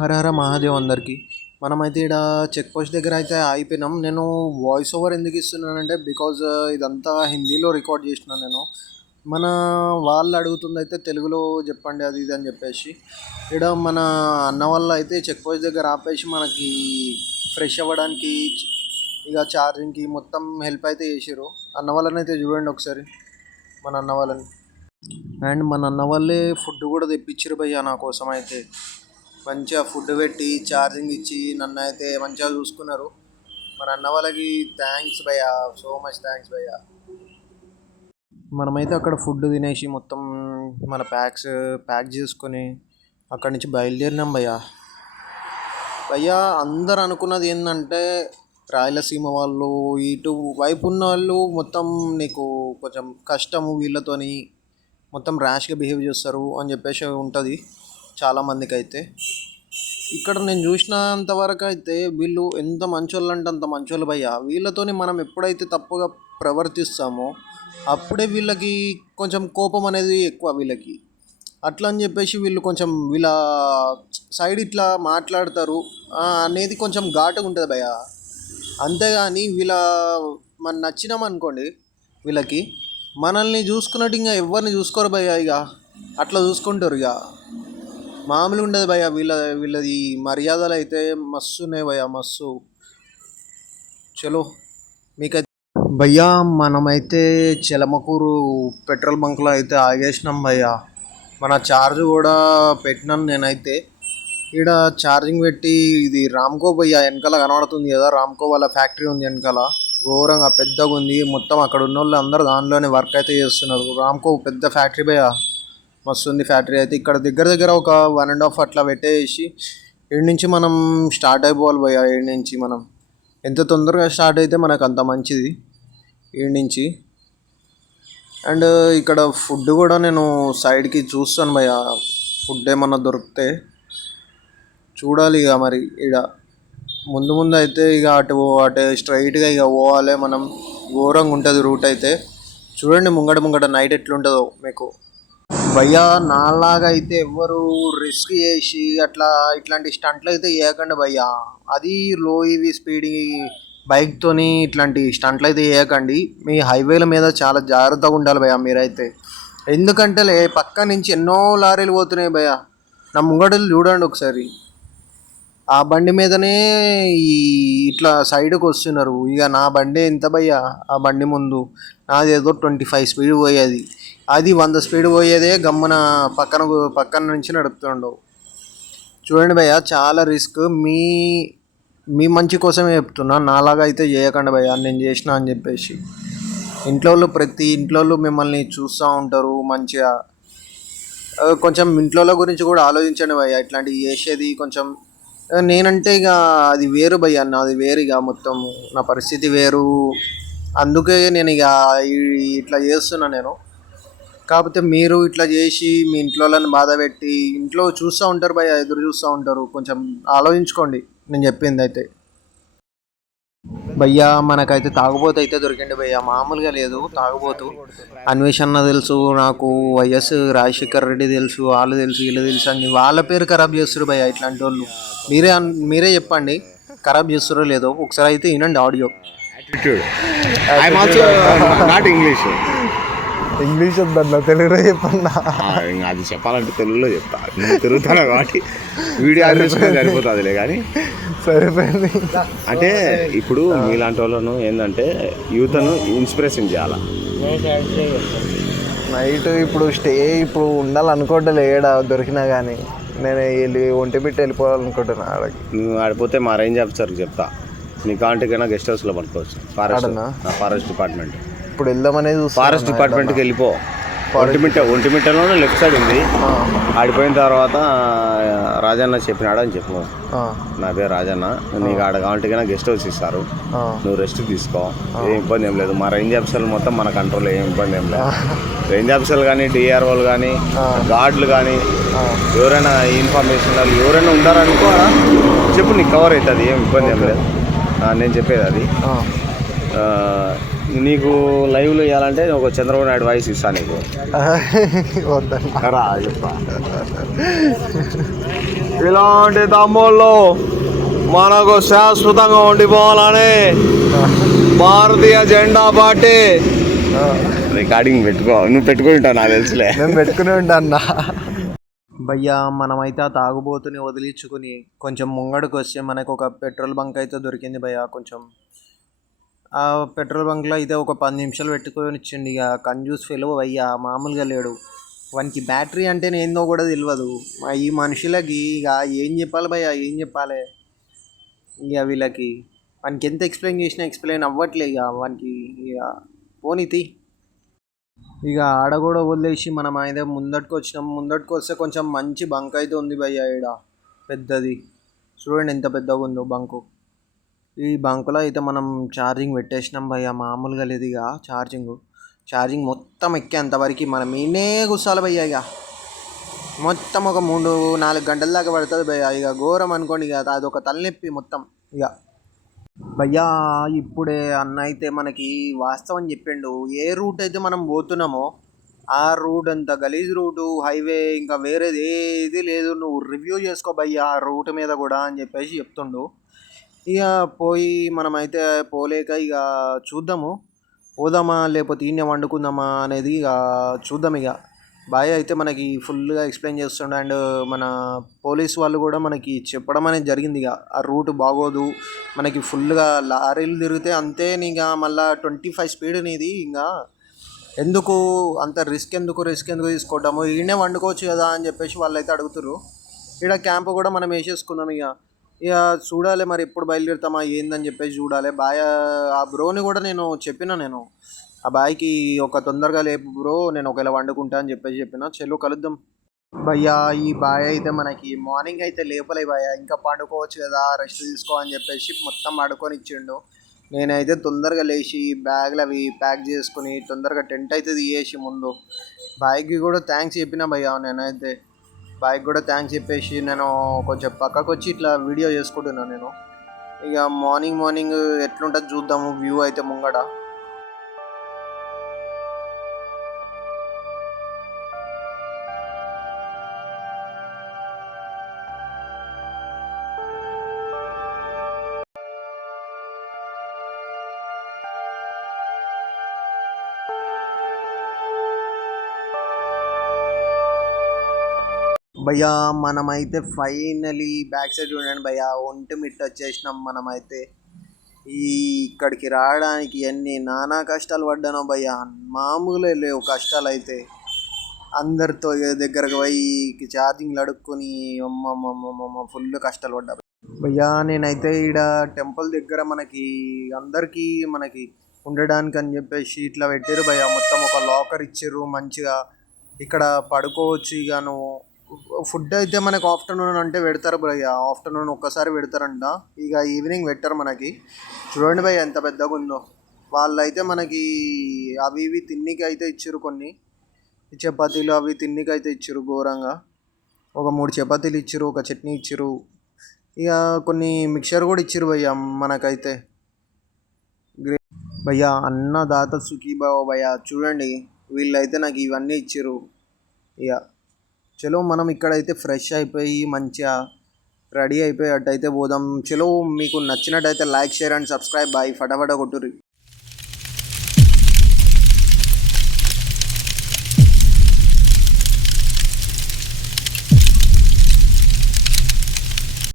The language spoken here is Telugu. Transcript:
హర హర మహాదేవ్ అందరికీ. మనమైతే ఇక్కడ చెక్ పోస్ట్ దగ్గర అయితే అయిపోయినాం. నేను వాయిస్ ఓవర్ ఎందుకు ఇస్తున్నానంటే బికాజ్ ఇదంతా హిందీలో రికార్డ్ చేసినాను నేను. మన వాళ్ళు అడుగుతుంది అయితే తెలుగులో చెప్పండి అది ఇది అని చెప్పేసి ఇక్కడ మన అన్న వాళ్ళు అయితే చెక్ పోస్ట్ దగ్గర ఆపేసి మనకి ఫ్రెష్ అవ్వడానికి ఇక ఛార్జింగ్కి మొత్తం హెల్ప్ అయితే చేసారు. అన్న వాళ్ళని అయితే చూడండి ఒకసారి, మన అన్న వాళ్ళని. అండ్ మన అన్న వాళ్ళే ఫుడ్ కూడా తెప్పించారు భయ్య నా కోసం అయితే. మంచిగా ఫుడ్ పెట్టి ఛార్జింగ్ ఇచ్చి నన్ను అయితే మంచిగా చూసుకున్నారు. మన అన్న వాళ్ళకి థ్యాంక్స్ భయ్య, సో మచ్ థ్యాంక్స్ భయ్య. మనమైతే అక్కడ ఫుడ్ తినేసి మొత్తం మన ప్యాక్ చేసుకొని అక్కడి నుంచి బయలుదేరినాం భయ్య. భయ్య అందరు అనుకున్నది ఏంటంటే రాయలసీమ వాళ్ళు ఇటు వైపు ఉన్న వాళ్ళు మొత్తం నీకు కొంచెం కష్టము, వీళ్ళతోని మొత్తం ర్యాష్గా బిహేవ్ చేస్తారు అని చెప్పేసి ఉంటుంది చాలామందికి అయితే. ఇక్కడ నేను చూసినంత వరకు అయితే వీళ్ళు ఎంత మంచోళ్ళు అంటే అంత మంచోళ్ళు భయ్య. వీళ్ళతోని మనం ఎప్పుడైతే తప్పుగా ప్రవర్తిస్తామో అప్పుడే వీళ్ళకి కొంచెం కోపం అనేది ఎక్కువ వీళ్ళకి. అట్లా అని చెప్పేసి వీళ్ళు కొంచెం వీళ్ళ సైడ్ ఇట్లా మాట్లాడతారు అనేది కొంచెం ఘాటుగా ఉంటుంది భయ్య. అంతేగాని మనం నచ్చినామనుకోండి వీళ్ళకి, మనల్ని చూసుకున్నట్టు ఇంకా ఎవరిని చూసుకోరు భయ్య. ఇక అట్లా చూసుకుంటారు. ఇక మామూలుగా ఉండదు భయ్య. వీళ్ళది మర్యాదలు అయితే మస్తు ఉన్నాయి భయ్య, మస్తు. చలో మీకైతే భయ్య మనమైతే చెలమకూరు పెట్రోల్ బంక్లో అయితే ఆగేసినాం భయ్య. మన ఛార్జ్ కూడా పెట్టినాను నేనైతే. ఇక్కడ ఛార్జింగ్ పెట్టి ఇది రామ్కో భయ్య వెనకాల కనబడుతుంది కదా, రామ్కో వాళ్ళ ఫ్యాక్టరీ ఉంది వెనకాల. ఘోరంగా పెద్దగా ఉంది మొత్తం. అక్కడ ఉన్న వాళ్ళు అందరూ దానిలోనే వర్క్ అయితే చేస్తున్నారు. రామ్కో పెద్ద ఫ్యాక్టరీ భయ్య, మస్తు ఉంది ఫ్యాక్టరీ అయితే. ఇక్కడ దగ్గర ఒక 1.5 అట్లా పెట్టేసి ఈడ నుంచి మనం స్టార్ట్ అయిపోవాలి భయ్య. ఈడ నుంచి మనం ఎంత తొందరగా స్టార్ట్ అయితే మనకు అంత మంచిది ఈడ నుంచి. అండ్ ఇక్కడ ఫుడ్ కూడా నేను సైడ్కి చూస్తాను భయ్య, ఫుడ్ ఏమన్నా దొరికితే చూడాలి. ఇక మరి ఇక ముందు అయితే ఇక అటు స్ట్రైట్గా ఇక పోవాలి మనం. ఘోరంగా ఉంటుంది రూట్ అయితే. చూడండి ముంగట నైట్ ఎట్లుంటుందో మీకు భయ్యా. నాలాగా అయితే ఎవ్వరు రిస్క్ చేసి ఇట్లాంటి స్టంట్లు అయితే చేయకండి భయ్యా. అది లో స్పీడ్ బైక్తోని ఇట్లాంటి స్టంట్లు అయితే చేయకండి. మీ హైవేల మీద చాలా జాగ్రత్తగా ఉండాలి భయ్యా మీరైతే. ఎందుకంటే పక్క నుంచి ఎన్నో లారీలు పోతున్నాయి భయ్యా. నా ముంగటలు చూడండి ఒకసారి. ఆ బండి మీదనే ఇట్లా సైడ్కి వస్తున్నారు. ఇక నా బండి ఎంత భయ్యా, ఆ బండి ముందు నాది ఏదో 25 స్పీడ్ పోయేది, అది 100 స్పీడ్ పోయేదే గమ్మున పక్కన నుంచి నడుపుతుండవు. చూడండి భయ్య, చాలా రిస్క్. మీ మంచి కోసమే చెప్తున్నా, నాలాగా అయితే చేయకండి భయ్య. నేను చేసిన అని చెప్పేసి ప్రతి ఇంట్లో మిమ్మల్ని చూస్తూ ఉంటారు మంచిగా. కొంచెం ఇంట్లో గురించి కూడా ఆలోచించండి భయ్య. ఇట్లాంటివి చేసేది కొంచెం నేనంటే ఇక అది వేరు భయ్య, నాది వేరు. ఇక మొత్తం నా పరిస్థితి వేరు. అందుకే నేను ఇక ఇట్లా చేస్తున్నా నేను. కాకపోతే మీరు ఇట్లా చేసి మీ ఇంట్లో వాళ్ళని బాధ పెట్టి ఇంట్లో చూస్తూ ఉంటారు భయ్య, ఎదురు చూస్తూ ఉంటారు. కొంచెం ఆలోచించుకోండి నేను చెప్పింది అయితే. భయ్యా మనకైతే తాగుబోతు అయితే దొరికింది భయ్య, మామూలుగా లేదు తాగుబోతు. అన్వేషణ తెలుసు నాకు, వైఎస్ రాజశేఖర్ రెడ్డి తెలుసు, వాళ్ళు తెలుసు వీళ్ళు తెలుసు అని వాళ్ళ పేరు ఖరాబ్ చేస్తారు భయ్య. ఇట్లాంటి వాళ్ళు మీరే చెప్పండి ఖరాబ్ చేస్తారో లేదో. ఒకసారి అయితే వినండి ఆడియో. ఇంగ్లీష్ వద్దన్న, తెలుగులో చెప్పన్నా. అది చెప్పాలంటే తెలుగులో చెప్తా, నువ్వు తిరుగుతాను కాబట్టి వీడియో అన్వేషణ సరిపోతుందిలే. కానీ సరిపోయింది. అంటే ఇప్పుడు మీలాంటి వాళ్ళను ఏంటంటే యూత్ను ఇన్స్పిరేషన్ చేయాలి. నైట్ ఇప్పుడు ఉండాలనుకోవట్లే ఏడ దొరికినా కానీ. నేను ఒంటిమిట్ట వెళ్ళిపోవాలనుకుంటున్నా ఆడకి. నువ్వు ఆడిపోతే మా రేంజ్ ఆఫీసర్కి చెప్తా, నీ కాంటికైనా గెస్ట్ హౌస్లో పడుకోవచ్చు. ఫారెస్ట్ డిపార్ట్మెంట్ ఇప్పుడు వెళ్దామనేది. ఫారెస్ట్ డిపార్ట్మెంట్కి వెళ్ళిపో. ఒంటిమిట్టలోనే లెఫ్ట్ సైడ్ ఉంది. ఆడిపోయిన తర్వాత రాజన్న చెప్పినాడు అని చెప్పు. నా పేరు రాజన్న, నీకు ఆడ కావాలంటే గెస్ట్ హౌస్ ఇస్తారు, నువ్వు రెస్ట్ తీసుకో, ఏం ఇబ్బంది ఏం లేదు. మా రేంజ్ ఆఫీసర్లు మొత్తం మన కంట్రోల్లో, ఏం ఇబ్బంది ఏం లేదు. రేంజ్ ఆఫీసర్లు కానీ, డిఆర్ఓలు కానీ, గార్డులు కానీ, ఎవరైనా ఇన్ఫర్మేషన్ ఎవరైనా ఉంటారనుకో చెప్పు, నీకు కవర్ అవుతుంది, ఏం ఇబ్బంది ఏం లేదు. నేను చెప్పేది అది. నీకు లైవ్లో ఇవ్వాలంటే ఒక చంద్రబాబు నాయుడు వాయిస్ ఇస్తాను నీకు. వద్దా రా చెప్తా. ఇలాంటి తమ్ముళ్ళు మనకు శాశ్వతంగా ఉండిపోవాలని భారతీయ జెండా పార్టీ రికార్డింగ్ పెట్టుకో, నువ్వు పెట్టుకుని ఉంటావు నాకు తెలుసులే. నేను పెట్టుకుని ఉంటా అన్న. భయ్యా మనమైతే ఆ తాగుబోతుని వదిలించుకుని కొంచెం ముంగడికి వస్తే మనకు ఒక పెట్రోల్ బంక్ అయితే దొరికింది భయ్యా. కొంచెం ఆ పెట్రోల్ బంక్లో అయితే ఒక 10 నిమిషాలు పెట్టుకొని ఇచ్చిండి. ఇక కంజూస్ ఫెలో భయ్యా, మామూలుగా లేడు. వానికి బ్యాటరీ అంటే ఏందో కూడా తెలియదు. ఈ మనుషులకి ఇక ఏం చెప్పాలి భయ్యా, ఏం చెప్పాలి ఇక వీళ్ళకి. వానికి ఎంత ఎక్స్ప్లెయిన్ చేసినా ఎక్స్ప్లెయిన్ అవ్వట్లే. ఇక వానికి ఇక పోనీతి. ఇక ఆడ కూడా వదిలేసి మనం అయితే ముందటికి వచ్చినాం. ముందటికి వస్తే కొంచెం మంచి బంక్ అయితే ఉంది భయ్యా. ఈడ పెద్దది చూడండి ఎంత పెద్దగా ఉందో బంకు. ఈ బంకులో అయితే మనం ఛార్జింగ్ పెట్టేసినాం భయ్యా, మామూలుగా లేదు. ఇక ఛార్జింగ్ మొత్తం ఎక్కేంతవరకు మనం ఈయనే కూర్చోాలి భయ్యా. ఇక మొత్తం ఒక 3-4 గంటల దాకా పడుతుంది భయ్యా. ఇక ఘోరం అనుకోండి. ఇక అదొక తలనొప్పి మొత్తం. ఇక భయ్యా ఇప్పుడే అన్న అయితే మనకి వాస్తవం చెప్పిండు. ఏ రూట్ అయితే మనం పోతున్నామో ఆ రూట్ అంత గలీజ్ రూటు, హైవే ఇంకా వేరేది ఏది లేదు, నువ్వు రివ్యూ చేసుకో భయ్యా ఆ రూట్ మీద కూడా అని చెప్పేసి చెప్తుండు. ఇక పోయి మనమైతే పోలేక ఇక చూద్దాము, పోదామా లేకపోతే ఈయన వండుకుందామా అనేది ఇక చూద్దాం. ఇక బాయ్ అయితే మనకి ఫుల్గా ఎక్స్ప్లెయిన్ చేస్తుండే. అండ్ మన పోలీస్ వాళ్ళు కూడా మనకి చెప్పడం అనేది జరిగింది. ఇక ఆ రూట్ బాగోదు, మనకి ఫుల్గా లారీలు తిరిగితే అంతే, ఇక మళ్ళీ 25 స్పీడ్ నీది, ఇంకా ఎందుకు అంత రిస్క్ ఎందుకు తీసుకోవటము, ఈయనే వండుకోవచ్చు కదా అని చెప్పేసి వాళ్ళు అయితే అడుగుతారు. ఇక్కడ క్యాంప్ కూడా మనం వేసేసుకుందాం. ఇక చూడాలి మరి ఎప్పుడు బయలుదేరుతామా ఏందని చెప్పేసి చూడాలి. బాయ్ ఆ బ్రోని కూడా నేను ఆ బాయ్కి ఒక తొందరగా లేపు బ్రో, నేను ఒకవేళ వండుకుంటా అని చెప్పిన. చెల్లు కలుద్దాం భయ్యా. ఈ బాయ్ అయితే మనకి మార్నింగ్ అయితే లేపలే భయ్యా, ఇంకా పండుకోవచ్చు కదా రెస్ట్ తీసుకో అని చెప్పేసి మొత్తం పడుకొని ఇచ్చిండు. నేనైతే తొందరగా లేచి బ్యాగులు అవి ప్యాక్ చేసుకుని తొందరగా టెంట్ అయితే తీయేసి ముందు బాయ్కి కూడా థ్యాంక్స్ చెప్పిన భయ్యా. నేనైతే బాయ్కి కూడా థ్యాంక్స్ చెప్పేసి నేను కొంచెం పక్కకు వచ్చి ఇట్లా వీడియో చేసుకుంటున్నాను నేను. ఇక మార్నింగ్ ఎట్లుంటుంది చూద్దాము వ్యూ అయితే ముంగడ. భయ్యా మనమైతే ఫైనలీ బ్యాక్ సైడ్ చూడండి భయ్యా, ఒంటిమిట్ట వచ్చేసినాం మనమైతే. ఇక్కడికి రావడానికి ఎన్ని నానా కష్టాలు పడ్డానో భయ్యా, మామూలే లేవు కష్టాలు అయితే. అందరితో దగ్గరకు పోయి ఛార్జింగ్లు అడుక్కొని అమ్మమ్మమ్మమ్మ ఫుల్ కష్టాలు పడ్డా భయ్యా. నేనైతే ఈడ టెంపుల్ దగ్గర మనకి అందరికీ మనకి ఉండడానికి అని చెప్పేసి ఇట్లా పెట్టారు భయ్యా. మొత్తం ఒక లాకర్ ఇచ్చారు మంచిగా, ఇక్కడ పడుకోవచ్చు. ఇక నువ్వు ఫుడ్ అయితే మనకు ఆఫ్టర్నూన్ అంటే పెడతారు భయ్యా, ఆఫ్టర్నూన్ ఒక్కసారి పెడతారంట, ఇక ఈవినింగ్ పెట్టారు మనకి. చూడండి భయ్యా ఎంత పెద్దగా ఉందో. వాళ్ళు అయితే మనకి అవి ఇవి తిన్నికి అయితే ఇచ్చారు, కొన్ని చపాతీలు అవి తిన్నికి అయితే ఇచ్చారు ఘోరంగా. ఒక 3 చపాతీలు ఇచ్చారు, ఒక చట్నీ ఇచ్చారు, ఇక కొన్ని మిక్చర్ కూడా ఇచ్చారు భయ్యా మనకైతే. భయ్యా అన్నదాత సుఖీభావ భయ్యా. చూడండి వీళ్ళైతే నాకు ఇవన్నీ ఇచ్చారు. ఇక చలో మనం ఇక్కడైతే ఫ్రెష్ అయిపోయి మంచిగా రెడీ అయిపోయి అట్టయితే పోదాం. చలో మీకు నచ్చినట్టయితే like share and subscribe bye, ఫటాఫట కొట్టుర్రి.